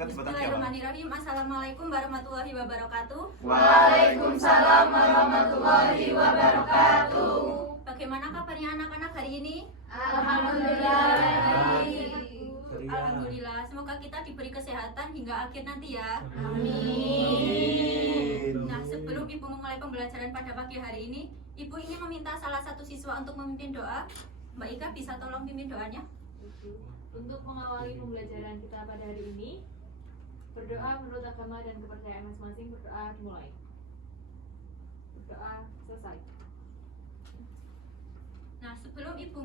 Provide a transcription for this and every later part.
Bismillahirrahmanirrahim. Assalamualaikum warahmatullahi wabarakatuh. Waalaikumsalam warahmatullahi wabarakatuh. Bagaimana kabarnya anak-anak hari ini? Alhamdulillah. Alhamdulillah. Semoga kita diberi kesehatan hingga akhir nanti ya. Amin. Nah, sebelum Ibu memulai pembelajaran pada pagi hari ini, Ibu ingin meminta salah satu siswa untuk memimpin doa. Mbak Ika bisa tolong pimpin doanya? Untuk mengawali pembelajaran kita pada hari ini, berdoa menurut agama dan kepercayaan masing-masing. Berdoa dimulai. Berdoa selesai. Nah, sebelum Ibu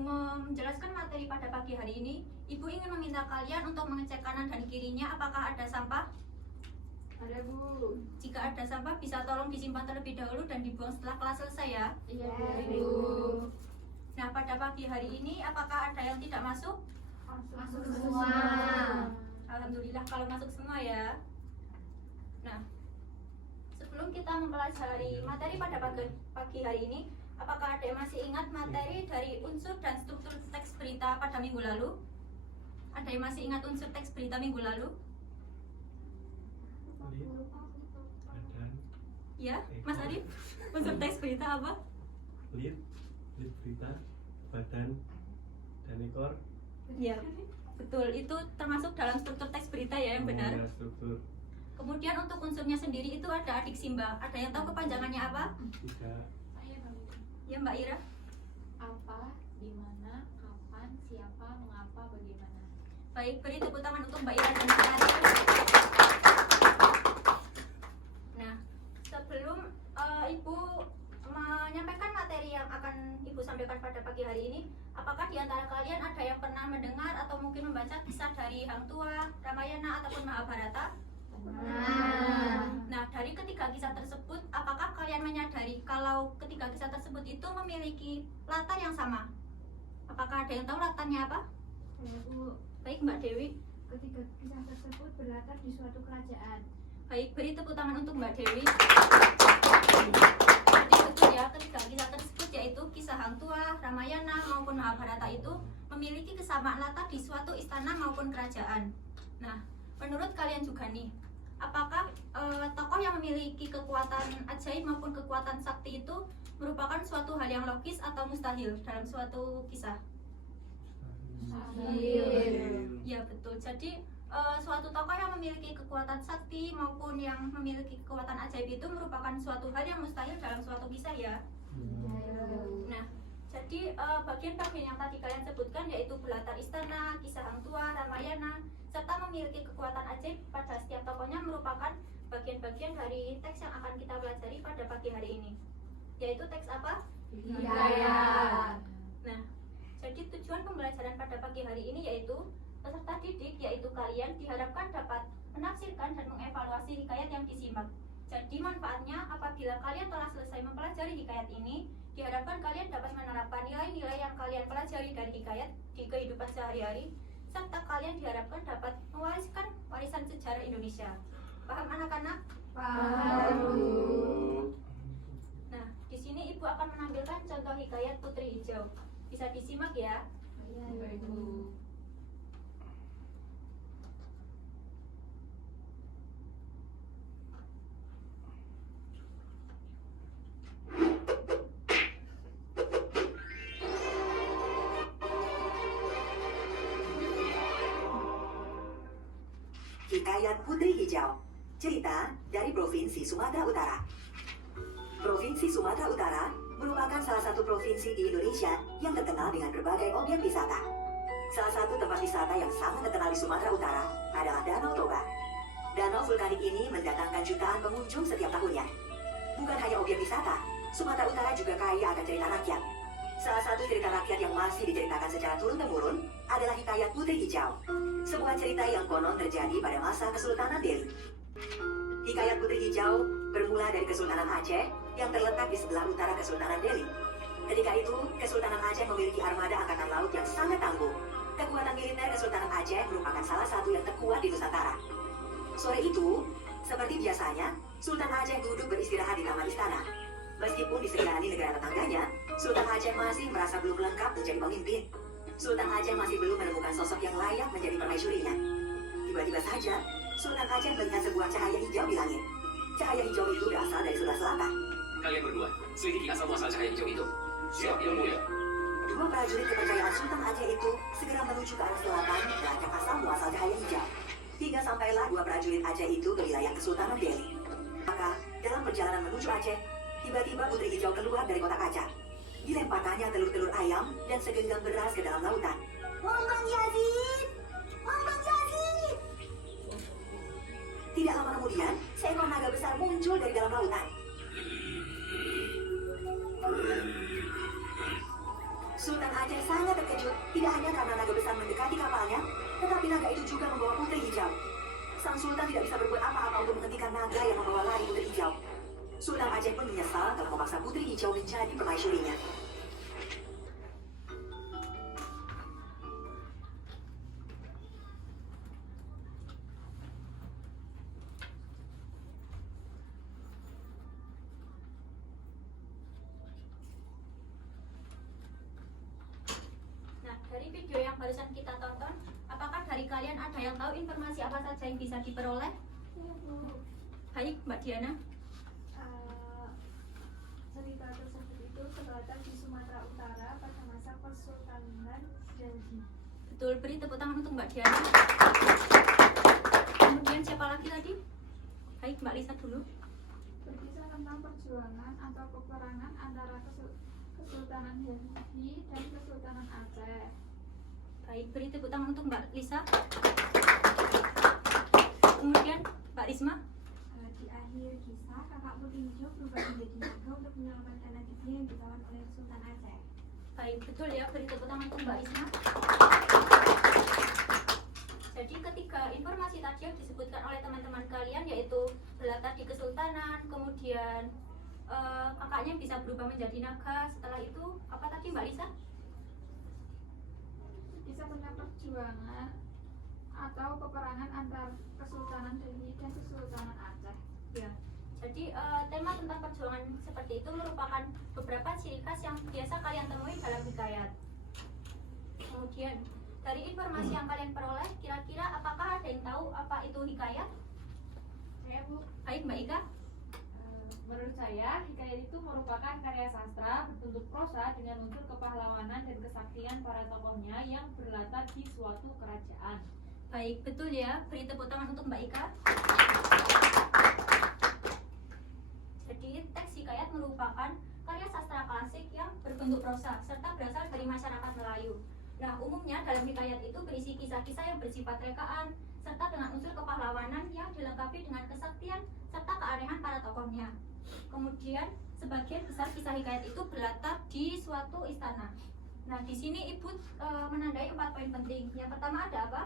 menjelaskan materi pada pagi hari ini, Ibu ingin meminta kalian untuk mengecek kanan dan kirinya apakah ada sampah. Ada, Bu. Jika ada sampah bisa tolong disimpan terlebih dahulu dan dibuang setelah kelas selesai ya. Iya, Bu. Nah, pada pagi hari ini apakah ada yang tidak masuk? Masuk semua. Alhamdulillah kalau masuk semua ya. Nah, sebelum kita mempelajari materi pada pagi hari ini, apakah ada yang masih ingat materi dari unsur dan struktur teks berita pada minggu lalu? Ada yang masih ingat unsur teks berita minggu lalu? Ya, Mas Arif, unsur teks berita apa? Lead berita, badan, dan ekor. Ya, betul. Itu termasuk dalam struktur teks berita ya, yang benar. Ya, struktur. Kemudian untuk unsurnya sendiri itu ada adik Simba. Ada yang tahu kepanjangannya apa? Tiga. Ya, Mbak Ira. Apa, di mana, kapan, siapa, mengapa, bagaimana. Baik, beri tepuk tangan untuk Mbak Ira dan Mbak Ira. Nah, sebelum Ibu menyampaikan materi yang akan Ibu sampaikan pada pagi hari ini, apakah di antara kalian ada yang pernah mendengar atau mungkin membaca kisah dari Hang Tuah, Ramayana, ataupun Mahabharata? Nah, dari ketiga kisah tersebut, apakah kalian menyadari kalau ketiga kisah tersebut itu memiliki latar yang sama? Apakah ada yang tahu latarnya apa? Bu, Baik, Mbak Dewi. ketiga kisah tersebut berlatar di suatu kerajaan. Baik, beri tepuk tangan untuk Mbak Dewi. Jadi betul ya, ketiga kisah tersebut yaitu kisah Hang Tuah, Ramayana maupun Mahabharata itu memiliki kesamaan latar di suatu istana maupun kerajaan. Nah, menurut kalian juga nih, apakah tokoh yang memiliki kekuatan ajaib maupun kekuatan sakti itu merupakan suatu hal yang logis atau mustahil dalam suatu kisah? Ya betul. Jadi suatu tokoh yang memiliki kekuatan sakti maupun yang memiliki kekuatan ajaib itu merupakan suatu hal yang mustahil dalam suatu kisah ya. Nah, jadi bagian-bagian yang tadi kalian sebutkan yaitu berlatar istana, kisah Hang Tuah, Ramayana, serta memiliki kekuatan ajaib pada setiap tokohnya merupakan bagian-bagian dari teks yang akan kita pelajari pada pagi hari ini. Yaitu teks apa? Hikayat. Nah, jadi tujuan pembelajaran pada pagi hari ini yaitu peserta didik, yaitu kalian diharapkan dapat menafsirkan dan mengevaluasi hikayat yang disimak. Jadi manfaatnya apabila kalian telah selesai mempelajari hikayat ini, diharapkan kalian dapat menerapkan nilai-nilai yang kalian pelajari dari hikayat di kehidupan sehari-hari, serta kalian diharapkan dapat mewariskan warisan sejarah Indonesia. Paham anak-anak? Paham. Nah, di sini Ibu akan menampilkan contoh hikayat Putri Hijau. Bisa disimak ya. Baik, Bu. Hikayat Putri Hijau. Cerita dari Provinsi Sumatera Utara. Provinsi Sumatera Utara merupakan salah satu provinsi di Indonesia yang terkenal dengan berbagai objek wisata. Salah satu tempat wisata yang sangat terkenal di Sumatera Utara adalah Danau Toba. Danau vulkanik ini mendatangkan jutaan pengunjung setiap tahunnya. Bukan hanya objek wisata, Sumatera Utara juga kaya akan cerita rakyat. Salah satu cerita rakyat yang masih diceritakan secara turun-temurun adalah hikayat Putri Hijau. Sebuah cerita yang konon terjadi pada masa Kesultanan Delhi. Hikayat Putri Hijau bermula dari Kesultanan Aceh yang terletak di sebelah utara Kesultanan Delhi. Ketika itu, Kesultanan Aceh memiliki armada angkatan laut yang sangat tangguh. Kekuatan militer Kesultanan Aceh merupakan salah satu yang terkuat di Nusantara. Sore itu, seperti biasanya, Sultan Aceh duduk beristirahat di taman istana. Meskipun disegani negara tetangganya, Sultan Aceh masih merasa belum lengkap menjadi pemimpin. Sultan Aceh masih belum menemukan sosok yang layak menjadi permaisurinya. Tiba-tiba saja, Sultan Aceh melihat sebuah cahaya hijau di langit. Cahaya hijau itu berasal dari sebelah selatan. Kalian berdua, selidiki asal muasal cahaya hijau itu. Siap, Yang Mulia. Dua prajurit kepercayaan Sultan Aceh itu segera menuju ke arah selatan melacak asal muasal cahaya hijau. Hingga sampailah dua prajurit Aceh itu ke wilayah Kesultanan Delhi. Maka, dalam perjalanan menuju Aceh, tiba-tiba putri hijau keluar dari kotak kaca. Dilemparkannya telur-telur ayam dan segenggam beras ke dalam lautan. Mambang Yazid! Mambang Yazid! Tidak lama kemudian, seekor naga besar muncul dari dalam lautan. Sultan Aceh sangat terkejut, tidak hanya karena naga besar mendekati kapalnya, tetapi naga itu juga membawa putri hijau. Sang Sultan tidak bisa berbuat apa-apa untuk menghentikan naga yang membawa lari putri hijau. Sultan Aceh pun menyesal telah memaksa putri hijau menjadi permaisurinya. Nah, dari video yang barusan kita tonton, apakah dari kalian ada yang tahu informasi apa saja yang bisa diperoleh? Baik, Mbak Diana. Cerita tersebut itu terletak di Sumatera Utara pada masa Kesultanan Delhi. Betul, beri tepuk tangan untuk Mbak Diana. Kemudian siapa lagi tadi? Baik, Mbak Lisa dulu. Berkisah tentang perjuangan atau peperangan antara Kesultanan Delhi dan Kesultanan Aceh. Baik, beri tepuk tangan untuk Mbak Lisa. Kemudian Mbak Risma. Di akhir kisah, kakak putri hijau berubah menjadi naga untuk menyelamatkan adiknya yang ditawan oleh Sultan Aceh. Baik, betul ya, beri tepuk tangan untuk Mbak Risma. Jadi ketiga informasi tadi yang disebutkan oleh teman-teman kalian, yaitu berlatar di kesultanan, kemudian kakaknya bisa berubah menjadi naga. Setelah itu apa tadi Mbak Lisa? Kisah tentang perjuangan atau peperangan antar Kesultanan Delhi dan Kesultanan Aceh. Ya. Jadi tema tentang perjuangan seperti itu merupakan beberapa ciri khas yang biasa kalian temui dalam hikayat. Kemudian dari informasi yang kalian peroleh, kira-kira apakah ada yang tahu apa itu hikayat? Saya Bu, Baik, Mbak Ika. menurut saya hikayat itu merupakan karya sastra berbentuk prosa dengan unsur kepahlawanan dan kesaktian para tokohnya yang berlatar di suatu kerajaan. Baik, betul ya. Beri tepuk tangan untuk Mbak Ika. Jadi teks hikayat merupakan karya sastra klasik yang berbentuk prosa serta berasal dari masyarakat Melayu. Nah, umumnya dalam hikayat itu berisi kisah-kisah yang bersifat rekaan serta dengan unsur kepahlawanan yang dilengkapi dengan kesaktian serta keanehan para tokohnya. Kemudian, sebagian besar kisah hikayat itu berlatar di suatu istana. Nah, di sini Ibu menandai 4 poin penting. Yang pertama ada apa?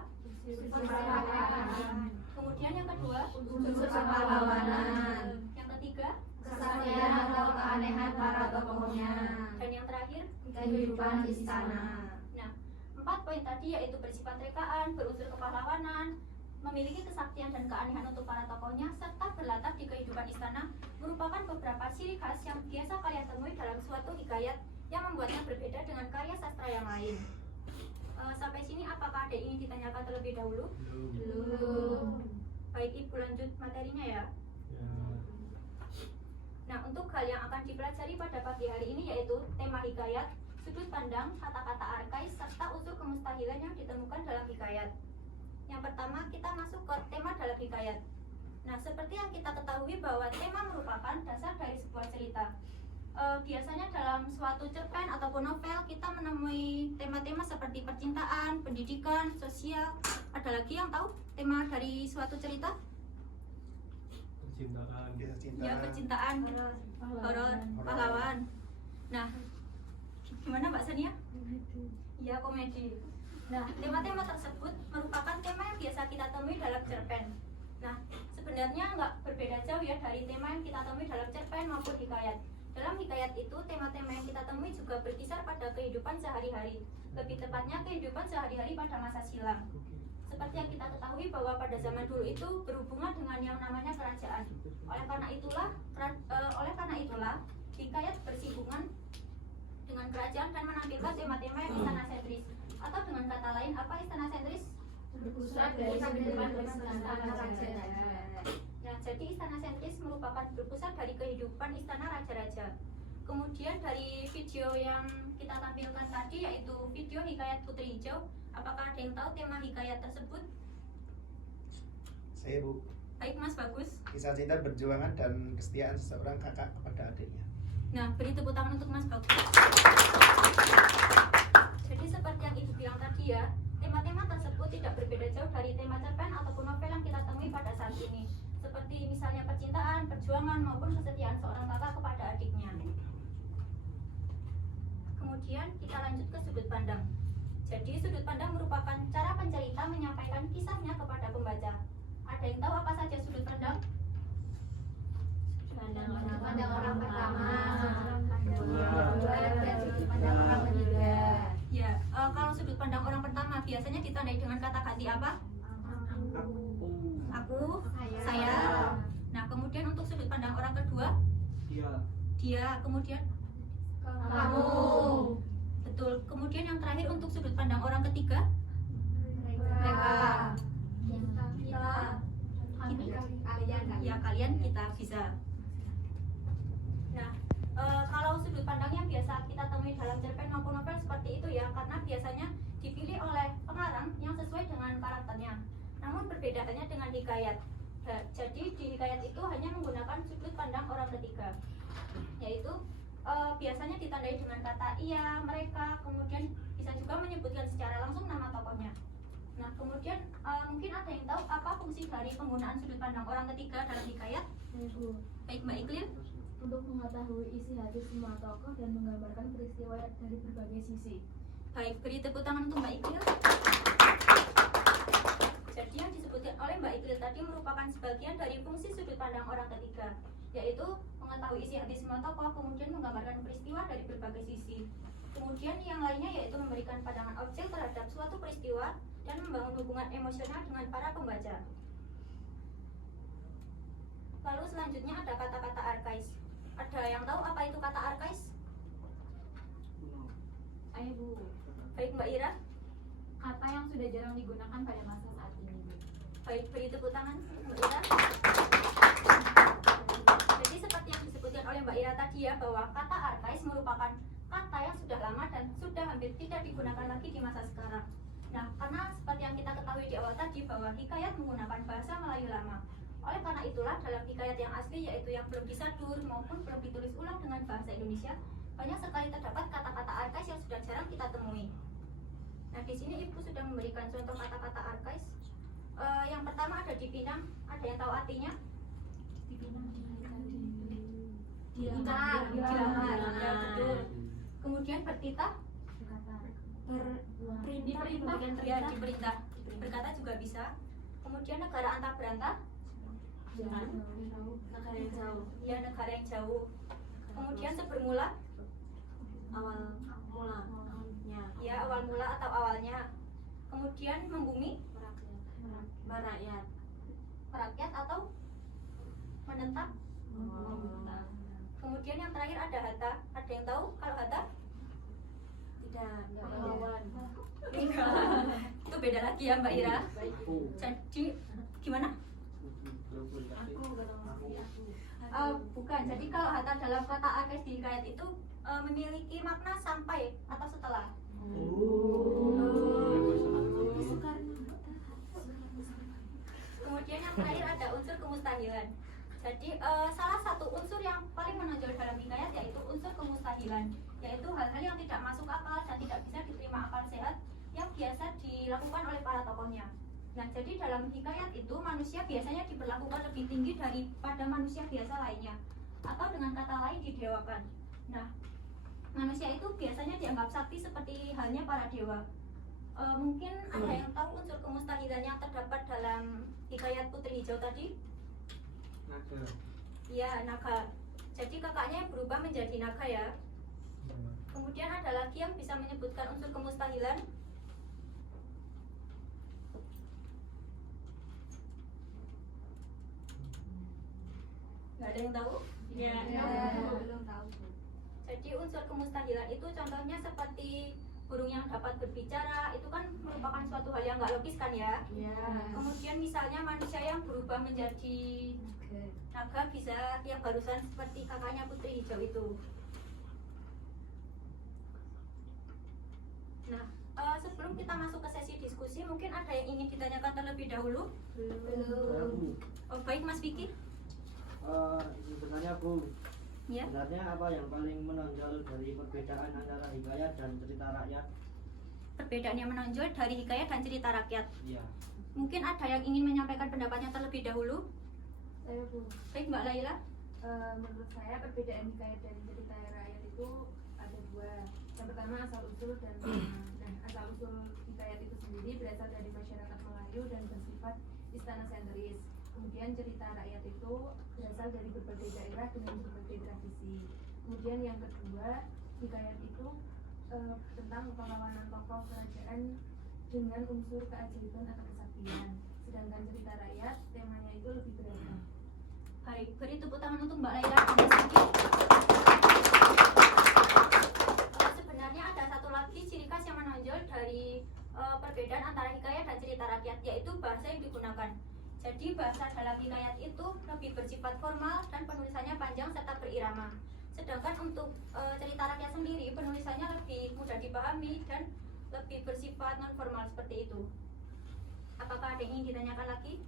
Kemudian yang kedua, Unsur kepahlawanan. Yang ketiga, Kesaktian atau keanehan para tokohnya. dan yang terakhir, Kehidupan istana. Nah, 4 poin tadi yaitu bersifat rekaan, berunsur kepahlawanan, memiliki kesaktian dan keanehan untuk para tokohnya, serta berlatar di kehidupan istana, merupakan beberapa ciri khas yang biasa kalian temui dalam suatu hikayat yang membuatnya berbeda dengan karya sastra yang lain. Sampai sini apakah ada yang ingin ditanyakan terlebih dahulu? Belum. Baik, Ibu lanjut materinya ya. Ya. Nah, untuk hal yang akan dipelajari pada pagi hari ini yaitu tema hikayat, sudut pandang, kata-kata arkais, serta unsur kemustahilan yang ditemukan dalam hikayat. Yang pertama, kita masuk ke tema dalam hikayat. Nah, seperti yang kita ketahui bahwa tema merupakan dasar dari sebuah cerita. Biasanya dalam suatu cerpen ataupun novel kita menemui tema-tema seperti percintaan, pendidikan, sosial. Ada lagi yang tahu tema dari suatu cerita? Percintaan. Ya, percintaan, horor, pahlawan. Nah, gimana Mbak Sania? Ya, komedi. Nah, tema-tema tersebut merupakan tema yang biasa kita temui dalam cerpen. Nah, sebenarnya nggak berbeda jauh ya dari tema yang kita temui dalam cerpen maupun hikayat. Dalam hikayat itu, tema-tema yang kita temui juga berkisar pada kehidupan sehari-hari. Lebih tepatnya kehidupan sehari-hari pada masa silam. Seperti yang kita ketahui bahwa pada zaman dulu itu berhubungan dengan yang namanya kerajaan. Oleh karena itulah, hikayat bersinggungan dengan kerajaan dan menampilkan tema-tema yang istana sentris. Atau dengan kata lain, apa istana sentris? Berpusat dari kehidupan istana raja-raja. Nah, jadi istana sentris merupakan berpusat dari kehidupan istana raja-raja. Kemudian dari video yang kita tampilkan tadi yaitu video Hikayat Putri Hijau, apakah ada yang tahu tema hikayat tersebut? Saya Bu, Baik Mas, bagus. kisah cinta perjuangan dan kesetiaan seseorang kakak kepada adiknya. Nah, beri tepuk tangan untuk Mas Bagus. Jadi seperti yang Ibu bilang tadi ya, tema-tema tersebut tidak berbeda jauh dari tema cerpen ataupun novel yang kita temui pada saat ini. Seperti misalnya percintaan, perjuangan, maupun kesetiaan seorang kakak kepada adiknya. Kemudian kita lanjut ke sudut pandang. Jadi sudut pandang merupakan cara pencerita menyampaikan kisahnya kepada pembaca. Ada yang tahu apa saja sudut pandang? Pandang orang pertama, Kedua, dan sudut pandang orang ketiga. Ya, kalau sudut pandang orang pertama biasanya ditandai dengan kata ganti apa? Aku, saya. Nah, kemudian untuk sudut pandang orang kedua, dia, kemudian Kamu, betul. Kemudian yang terakhir untuk sudut pandang orang ketiga, mereka, ya kalian, kita bisa. Nah, kalau sudut pandang yang biasa kita temui dalam cerpen maupun novel seperti itu ya, karena biasanya dipilih oleh pengarang yang sesuai dengan karakternya. Namun berbeda halnya dengan hikayat. Jadi di hikayat itu hanya menggunakan sudut pandang orang ketiga, yaitu biasanya ditandai dengan kata ia, mereka, kemudian bisa juga menyebutkan secara langsung nama tokohnya. Nah, kemudian mungkin ada yang tahu apa fungsi dari penggunaan sudut pandang orang ketiga dalam hikayat? Baik Mbak Iklil. Untuk mengetahui isi hati semua tokoh dan menggambarkan peristiwa dari berbagai sisi. Baik, beri tepuk tangan untuk Mbak Iklil. Jadi yang disebutkan oleh Mbak Iklil tadi merupakan sebagian dari fungsi sudut pandang orang ketiga, yaitu mengetahui isi hati semua tokoh, kemudian menggambarkan peristiwa dari berbagai sisi. Kemudian yang lainnya yaitu memberikan pandangan objek terhadap suatu peristiwa dan membangun hubungan emosional dengan para pembaca. Lalu selanjutnya ada kata-kata arkais. Ada yang tahu apa itu kata arkais? Ayo Bu, Baik Mbak Ira. kata yang sudah jarang digunakan pada masa saat ini. Baik, beri tepuk tangan Mbak Ira. Jadi seperti yang disebutkan oleh Mbak Ira tadi ya, bahwa kata arkais merupakan kata yang sudah lama dan sudah hampir tidak digunakan lagi di masa sekarang. Nah, karena seperti yang kita ketahui di awal tadi bahwa hikayat menggunakan bahasa Melayu lama. Oleh karena itulah dalam hikayat yang asli, yaitu yang belum disadur maupun belum ditulis ulang dengan bahasa Indonesia, banyak sekali terdapat kata-kata arkais yang sudah jarang kita temui. Nah, di sini Ibu sudah memberikan contoh kata-kata arkais. Yang pertama ada dipinang, ada yang tahu artinya? Dilamar, ya betul. Kemudian bertitah, Diperintah. ya diperintah. Berkata juga bisa. Kemudian negara antah berantah, Negara yang jauh. ya negara yang jauh. Kemudian sebermula, Awal mulanya. ya awal mula atau awalnya. Kemudian membumi, Merakyat. merakyat atau menetap. Kemudian yang terakhir ada hata. Ada yang tahu kalau hata? Tidak. Itu beda lagi ya Mbak Ira. Jadi gimana? Bukan. Jadi kalau hata dalam kata arkais di hikayat itu memiliki makna sampai atau setelah. Kemudian yang terakhir ada unsur kemustahilan. Jadi salah satu unsur yang paling menonjol dalam hikayat yaitu unsur kemustahilan, yaitu hal-hal yang tidak masuk akal dan tidak bisa diterima akal sehat yang biasa dilakukan oleh para tokohnya. Nah, jadi dalam hikayat itu manusia biasanya diperlakukan lebih tinggi daripada manusia biasa lainnya, atau dengan kata lain didewakan. Nah, manusia itu biasanya dianggap sakti seperti halnya para dewa. Mungkin ada yang tahu unsur kemustahilan yang terdapat dalam hikayat Putri Hijau tadi? Naga. Ya, naga. Jadi kakaknya yang berubah menjadi naga ya. Kemudian ada lagi yang bisa menyebutkan unsur kemustahilan. Nggak ada yang tahu? Ya. Belum tahu. Jadi unsur kemustahilan itu contohnya seperti burung yang dapat berbicara itu kan merupakan suatu hal yang nggak logis kan ya. Kemudian misalnya manusia yang berubah menjadi naga bisa yang barusan seperti kakaknya Putri Hijau itu. Nah, sebelum kita masuk ke sesi diskusi, mungkin ada yang ingin ditanyakan terlebih dahulu? Belum. Oh, baik Mas Vicky. Sebenarnya Bu, Ya. sebenarnya apa yang paling menonjol dari perbedaan antara hikayat dan cerita rakyat? Perbedaan yang menonjol dari hikayat dan cerita rakyat. Iya. Mungkin ada yang ingin menyampaikan pendapatnya terlebih dahulu? Saya Bu. Baik Mbak Laila. Menurut saya perbedaan hikayat dan cerita rakyat itu ada dua. Yang pertama asal usul dan nah, asal usul hikayat itu sendiri berasal dari masyarakat Melayu dan bersifat istana sentris. Kemudian cerita rakyat itu berasal dari berbagai daerah dengan berbagai tradisi. Kemudian yang kedua, hikayat itu tentang perlawanan tokoh kerajaan dengan unsur keajaiban atau kesaktian. Sedangkan cerita rakyat temanya itu lebih beragam. Baik, beri tepuk tangan untuk Mbak Laila dan Mas Vicky. Sebenarnya ada satu lagi ciri khas yang menonjol dari perbedaan antara hikayat dan cerita rakyat, yaitu bahasa yang digunakan. Jadi bahasa dalam hikayat itu lebih bersifat formal dan penulisannya panjang serta berirama. Sedangkan untuk cerita rakyat sendiri penulisannya lebih mudah dipahami dan lebih bersifat non formal seperti itu. Apakah ada yang ingin ditanyakan lagi?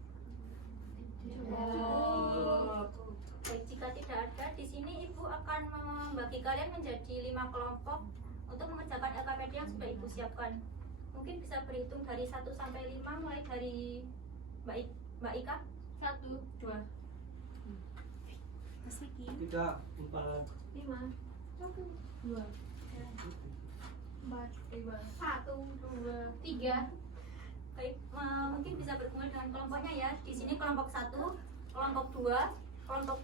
Baik, jika tidak ada, di sini Ibu akan membagi kalian menjadi 5 kelompok untuk mengerjakan LKPD yang sudah Ibu siapkan. Mungkin bisa berhitung dari 1 sampai 5, mulai dari Mbak Ika. 1, 2. Mas Vicky. 3, 4, 5, 1, 2, 4, 1, 2, 3. Baik, mungkin bisa bergumul dengan kelompoknya ya. Di sini kelompok 1, kelompok 2, kelompok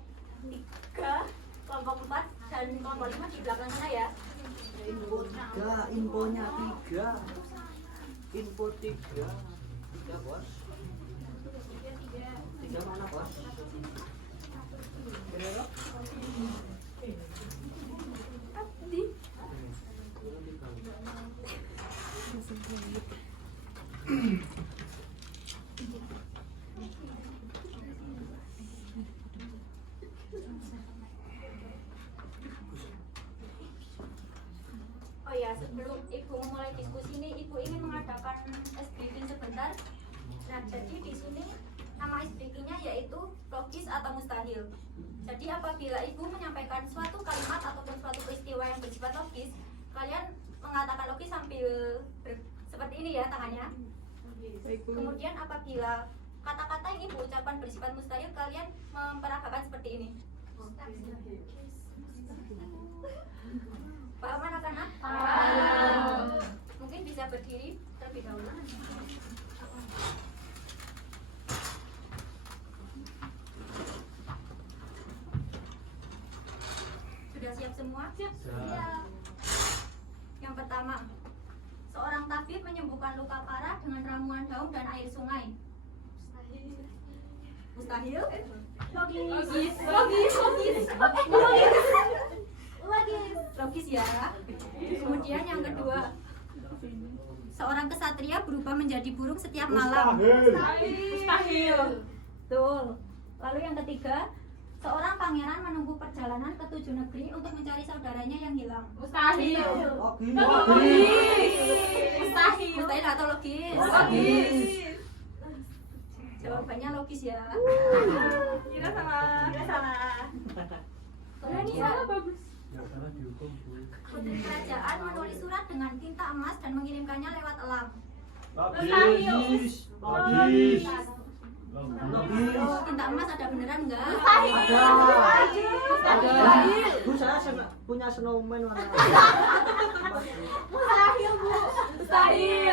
3, kelompok 4, dan kelompok 5 di belakang sana ya. infonya 3. Info 3. 3 bos. 3 mana bos? Oh ya, sebelum Ibu memulai diskusi ini, Ibu ingin mengadakan ice briefing sebentar. Nah, jadi di sini nama ice briefingnya yaitu logis atau mustahil. Jadi apabila Ibu menyampaikan suatu kalimat ataupun suatu peristiwa yang bersifat logis, kalian mengatakan logis sambil seperti ini ya tangannya. Kemudian apabila kata-kata yang Ibu ucapkan bersifat mustahil, kalian memperagakan seperti ini. Paham anak-anak? Mungkin bisa berdiri terlebih dahulu. Sudah siap semua? Siap. Yang pertama, seorang tabib menyembuhkan luka parah dengan ramuan daun dan air sungai. Mustahil? Logis ya. Kemudian yang kedua, seorang kesatria berubah menjadi burung setiap malam. Mustahil. Betul. Lalu yang ketiga, seorang pangeran menunggu perjalanan ke 7 negeri untuk mencari saudaranya yang hilang. Mustahil. Mustahil atau logis? Jawabannya logis ya. Kira salah. Kemudian putri kerajaan menulis surat dengan tinta emas dan mengirimkannya lewat elang. Oh, tinta emas ada beneran enggak? Ada. Bu, saya punya snowman warna. Mustahil.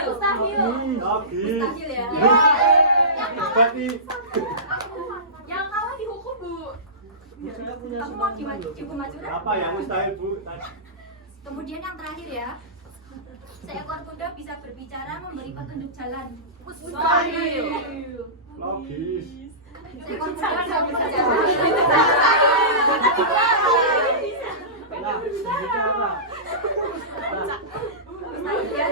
Mustahil ya. Yang kalah dihukum, Bu. Saya punya Kamu mau snowman. dihukum acuran? Apa yang mustahil Bu? Kemudian yang terakhir ya, seekor kuda bisa berbicara memberi petunjuk jalan. Mustahil. Logis. Seekor kuda bisa berbicara. Lah, bicara. Mustahil ya.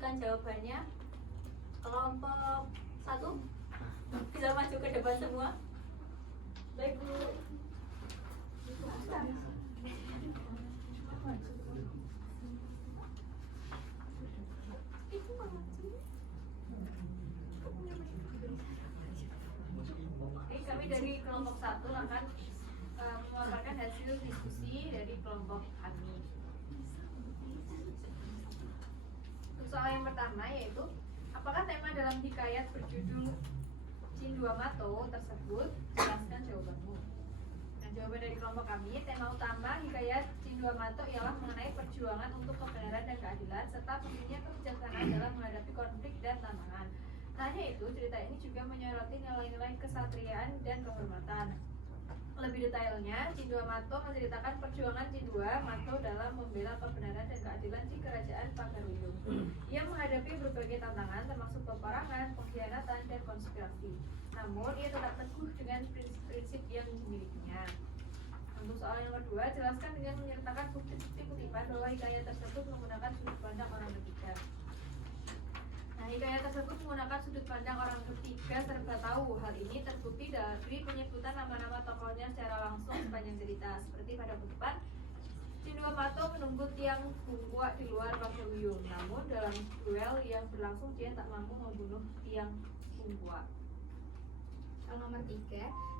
menyaksikan jawabannya. Kelompok 1 bisa maju ke depan semua. Baik Bu. Oke, kami dari kelompok 1 akan memaparkan hasil diskusi dari kelompok kami. Untuk soal yang pertama yaitu, apakah tema dalam hikayat berjudul Cinduamato tersebut? Jelaskan jawabanmu. Nah, jawaban dari kelompok kami, tema utama hikayat Cinduamato ialah mengenai perjuangan untuk kebenaran dan keadilan serta pentingnya kebijaksanaan dalam menghadapi konflik dan tantangan. Tak hanya itu, cerita ini juga menyoroti nilai-nilai kesatriaan dan kehormatan. Lebih detailnya, Cinduamato menceritakan perjuangan Cinduamato dalam membela kebenaran dan keadilan di kerajaan Pagaruyung. Ia menghadapi berbagai tantangan termasuk peperangan, pengkhianatan, dan konspirasi. Namun, ia tetap teguh dengan prinsip-prinsip yang dimilikinya. Untuk soal yang kedua, jelaskan dengan menyertakan bukti-bukti kutipan bahwa hikayat tersebut menggunakan sudut pandang orang ketiga. Nah, hikayat tersebut menggunakan sudut pandang orang ketiga serba tahu. Hal ini terbukti dari penyebutan nama-nama tokohnya secara langsung sepanjang cerita. Seperti pada kutipan, Cinduamato menunggu tiang Bungkua di luar Pagaruyung. Namun dalam duel yang berlangsung dia tak mampu membunuh tiang Bungkua. Soal nomor 3,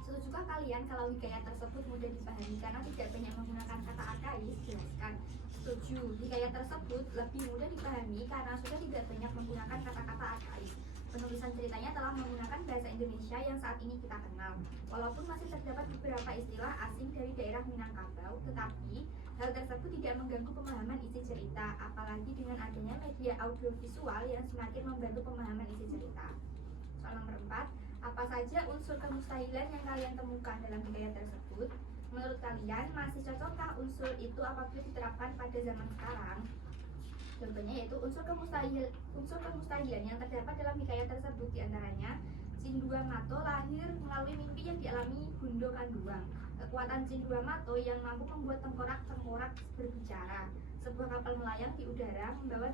setujukah kalian kalau hikayat tersebut mudah dipahami karena tidak banyak menggunakan kata arkais? Jelaskan. Setuju, hikayat tersebut lebih mudah dipahami karena sudah tidak banyak menggunakan kata-kata arkais. Penulisan ceritanya telah menggunakan bahasa Indonesia yang saat ini kita kenal. Walaupun masih terdapat beberapa istilah asing dari daerah Minangkabau, tetapi hal tersebut tidak mengganggu pemahaman isi cerita, apalagi dengan adanya media audiovisual yang semakin membantu pemahaman isi cerita. Soal nomor 4, apa saja unsur kemustahilan yang kalian temukan dalam hikayat tersebut? Menurut kalian, masih cocokkah unsur itu apabila diterapkan pada zaman sekarang? Contohnya yaitu unsur kemustahilan yang terdapat dalam hikayat tersebut diantaranya Cinduamato lahir melalui mimpi yang dialami Gundo Kanduang. Kekuatan Cinduamato yang mampu membuat tengkorak-tengkorak berbicara. Sebuah kapal melayang di udara membawa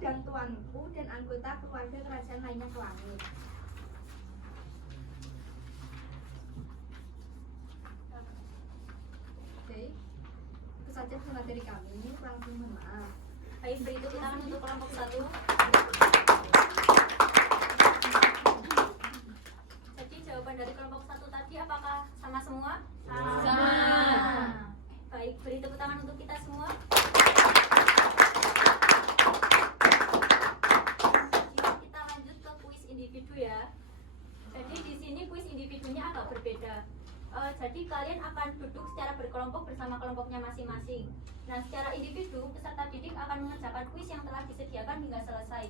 daun tuanku dan anggota keluarga kerajaan lainnya ke langit. Oke, itu saja penjelasan dari kami. Kurang lebih mohon maaf. Baik, beri tepuk tangan untuk kelompok 1. Jadi jawaban dari kelompok 1 tadi apakah sama semua? Sama. Baik, beri tepuk tangan untuk kita semua. Kita lanjut ke kuis individu ya. Jadi di sini kuis individunya agak berbeda. Jadi kalian akan duduk secara berkelompok bersama kelompoknya masing-masing. Nah, secara individu, peserta didik akan mengerjakan kuis yang telah disediakan hingga selesai.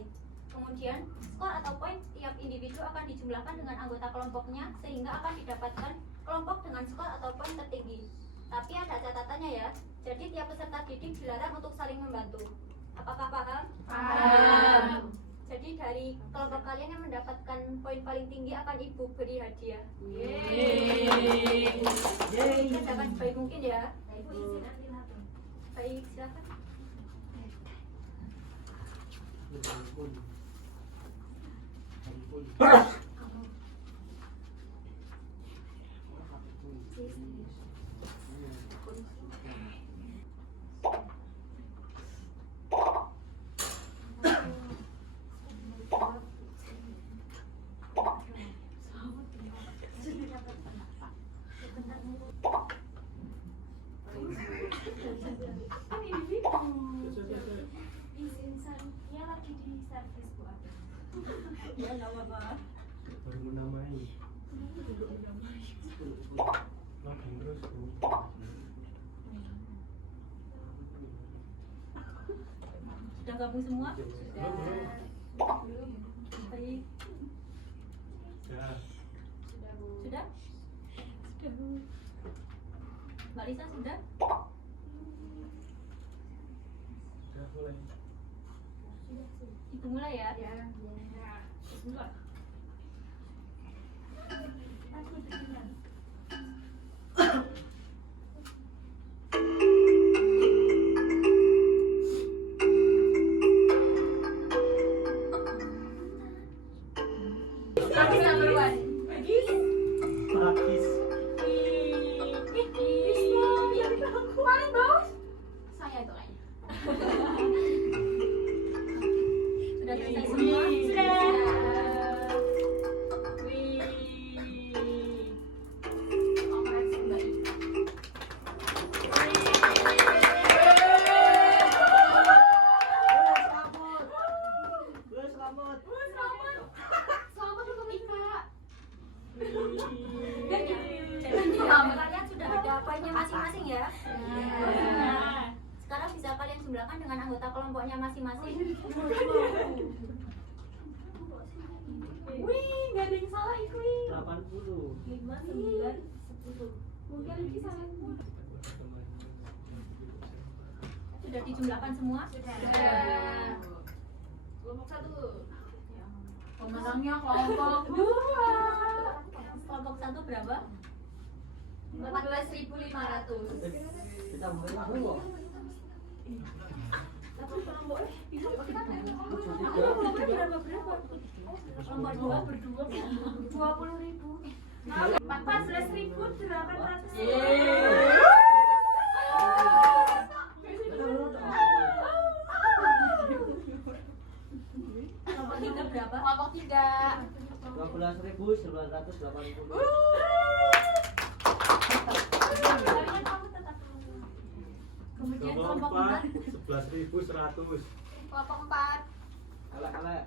Kemudian, skor atau poin tiap individu akan dijumlahkan dengan anggota kelompoknya sehingga akan didapatkan kelompok dengan skor atau poin tertinggi. Tapi ada catatannya ya, jadi tiap peserta didik dilarang untuk saling membantu. Apakah paham? Paham. Jadi dari kelompok kalian yang mendapatkan poin paling tinggi akan ibu beri hadiah. Yeay. Kerjakan sebaik mungkin ya. Baik, silakan. Ya, nggak apa-apa. Baru menamai. Login terus Bu. Sudah gabung semua? Belum. Baik. Ya. Sudah? Mbak Lisa sudah? Sudah mulai. Ibu mulai ya? Bismillah. Selamat. Selamat untuk Ika. Jadi kalian sudah ada poinnya masing-masing ya. Sekarang bisa kalian jumlahkan dengan anggota kelompoknya masing-masing. Wih, nggak ada yang salah itu. 80. 5, 9, 10. Mungkin ini salah. Sudah dijumlahkan semua? Sudah. Kelompok 1. Pemenangnya kelompok 2. Kelompok 1 berapa? 14.500. Kita beri dulu. Tapi kelompok Kelompok 2 berdua. 20.000. 14.800. Kelompok 3 berapa? Kelompok 3. 12.980. Kemudian kelompok 4. 11.100. Kelompok 4. Kalah.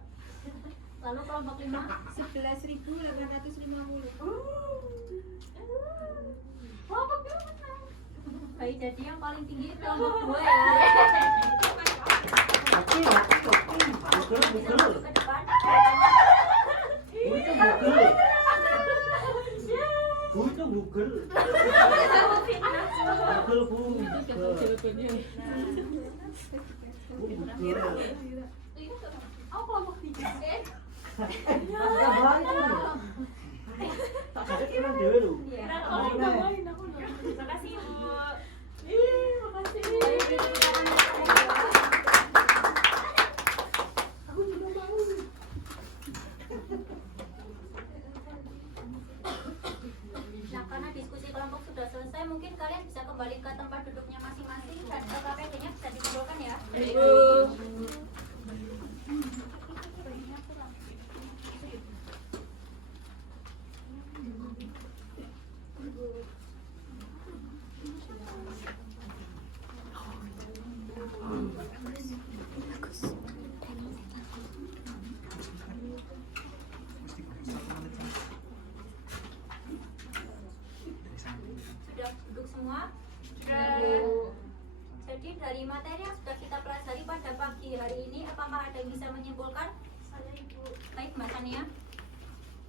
Lalu kelompok 5. 11.850. Kelompok 2 menang. Baik, jadi yang paling tinggi kelompok 2 ya. Google. Ke depan. Itu Google. Oh, kelompok 3. Tak ada kira dewe lho. Terima kasih, Bu. Makasih. Aku juga mau. Nah, karena diskusi kelompok sudah selesai, mungkin kalian bisa kembali ke tempat duduknya masing-masing dan KPD-nya bisa dikumpulkan ya. Sudah duduk semua? Jadi dari materi yang sudah kita pelajari pada pagi hari ini, apakah ada yang bisa menyimpulkan? Saya Ibu. Baik, Mbak Sania.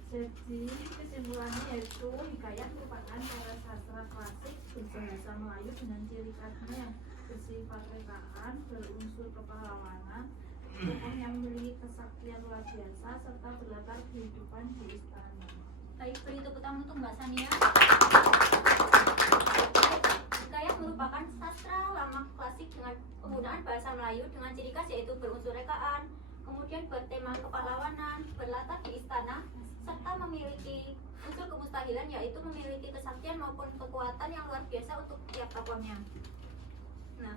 Jadi kesimpulannya yaitu hikayat merupakan karya sastra klasik berbahasa Melayu dengan ciri khasnya bersifat rekaan, berunsur kepahlawanan, tokoh yang memiliki kesaktian luar biasa serta berlatar kehidupan di istana. Baik, beri tepuk tangan untuk Mbak Sania. Hikayat merupakan sastra lama klasik dengan penggunaan bahasa Melayu dengan ciri khas yaitu berunsur rekaan, kemudian bertema kepahlawanan, berlatar di istana, serta memiliki unsur kemustahilan yaitu memiliki kesaktian maupun kekuatan yang luar biasa untuk tiap tokohnya. Nah,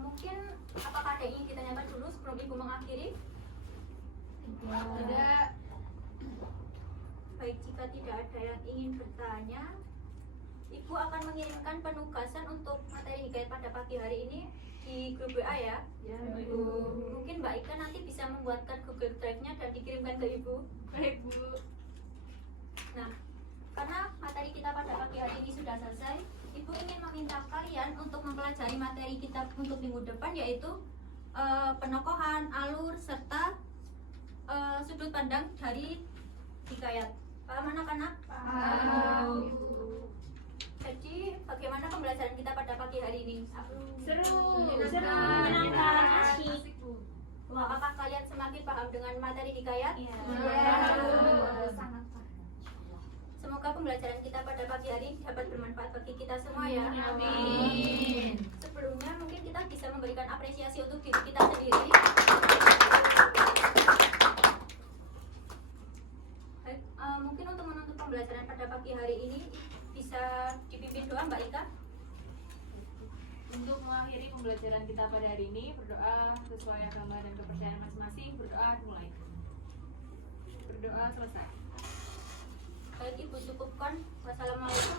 mungkin apakah ada yang ingin ditanyakan dulu sebelum Ibu mengakhiri? Tidak. Baik, jika tidak ada yang ingin bertanya, Ibu akan mengirimkan penugasan untuk materi hikayat pada pagi hari ini di grup WA ya. Ya, Mungkin Mbak Ika nanti bisa membuatkan Google Drive-nya dan dikirimkan ke Ibu. Baik, Bu. Nah, karena materi kita pada pagi hari ini sudah selesai, Ibu ingin meminta kalian untuk mempelajari materi kita untuk minggu depan yaitu penokohan, alur, serta sudut pandang dari hikayat. Paham anak-anak? Paham. Jadi bagaimana pembelajaran kita pada pagi hari ini? Seru. Menyenangkan. Asik, Bu. Apakah kalian semakin paham dengan materi hikayat? Iya. Sangat paham. Semoga pembelajaran kita pada pagi hari ini dapat bermanfaat bagi kita semua ya. Amin. Sebelumnya mungkin kita bisa memberikan apresiasi untuk diri kita sendiri. Baik, mungkin untuk menutup pembelajaran pada pagi hari ini bisa dipimpin doa Mbak Ika. Untuk mengakhiri pembelajaran kita pada hari ini, berdoa sesuai agama dan kepercayaan masing-masing. Berdoa dimulai. Berdoa selesai. Baik, Ibu cukupkan. Wassalamualaikum